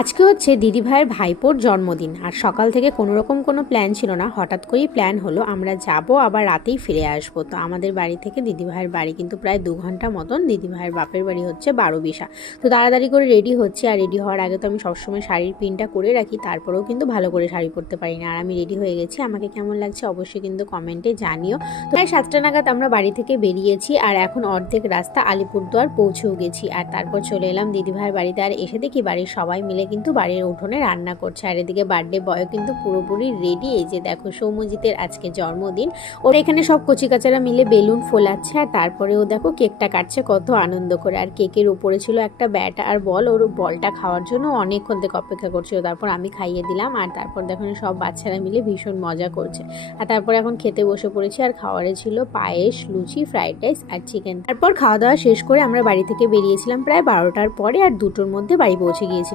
আজকে হচ্ছে দিদিভাইয়ের ভাইপোর জন্মদিন। আর সকাল থেকে কোনোরকম কোনো প্ল্যান ছিল না, হঠাৎ করেই প্ল্যান হলো আমরা যাব আবার রাতেই ফিরে আসবো। তো আমাদের বাড়ি থেকে দিদিভাইয়ের বাড়ি কিন্তু প্রায় 2 ঘন্টা মতন। দিদিভাইয়ের বাপের বাড়ি হচ্ছে 12বিশা। তো তাড়াতাড়ি করে রেডি হচ্ছে, আর রেডি হওয়ার আগে তো আমি সবসময় শাড়ির পিনটা করে রাখি, তারপরেও কিন্তু ভালো করে শাড়ি পরতে পারি না। আর আমি রেডি হয়ে গেছি, আমাকে কেমন লাগছে অবশ্যই কিন্তু কমেন্টে জানিও। তো প্রায় 7টা নাগাদ আমরা বাড়ি থেকে বেরিয়েছি, আর এখন অর্ধেক রাস্তা আলিপুরদুয়ার পৌঁছেও গেছি। আর তারপর চলে এলাম দিদিভাইয়ের বাড়িতে। আর এসে দেখি বাড়ির সবাই মিলে কিন্তু বাড়ির উঠোনে রান্না করছে। আর এদিকে বার্থডে বয় কিন্তু পুরোপুরি রেডি। এই যে দেখো, সৌম্যজিতের আজকে জন্মদিন, ওরা এখানে সব কচিকাচারা মিলে বেলুন ফোলাচ্ছে, আর তারপরেও দেখো কেকটা কাটছে কত আনন্দ করে। আর কেকের উপরে ছিল একটা ব্যাট আর বল, ওর বলটা খাওয়ার জন্য অনেকক্ষণ থেকে অপেক্ষা করছিল। তারপর আমি খাইয়ে দিলাম, আর তারপর দেখো সব বাচ্চারা মিলে ভীষণ মজা করছে। আর তারপর এখন খেতে বসে পড়েছি। আর খাওয়ারে ছিল পায়েস, লুচি, ফ্রাইড রাইস আর চিকেন। তারপর খাওয়া দাওয়া শেষ করে আমরা বাড়ি থেকে বেরিয়েছিলাম প্রায় 12টার পরে, আর 2টোর মধ্যে বাড়ি পৌঁছে গিয়েছিলাম।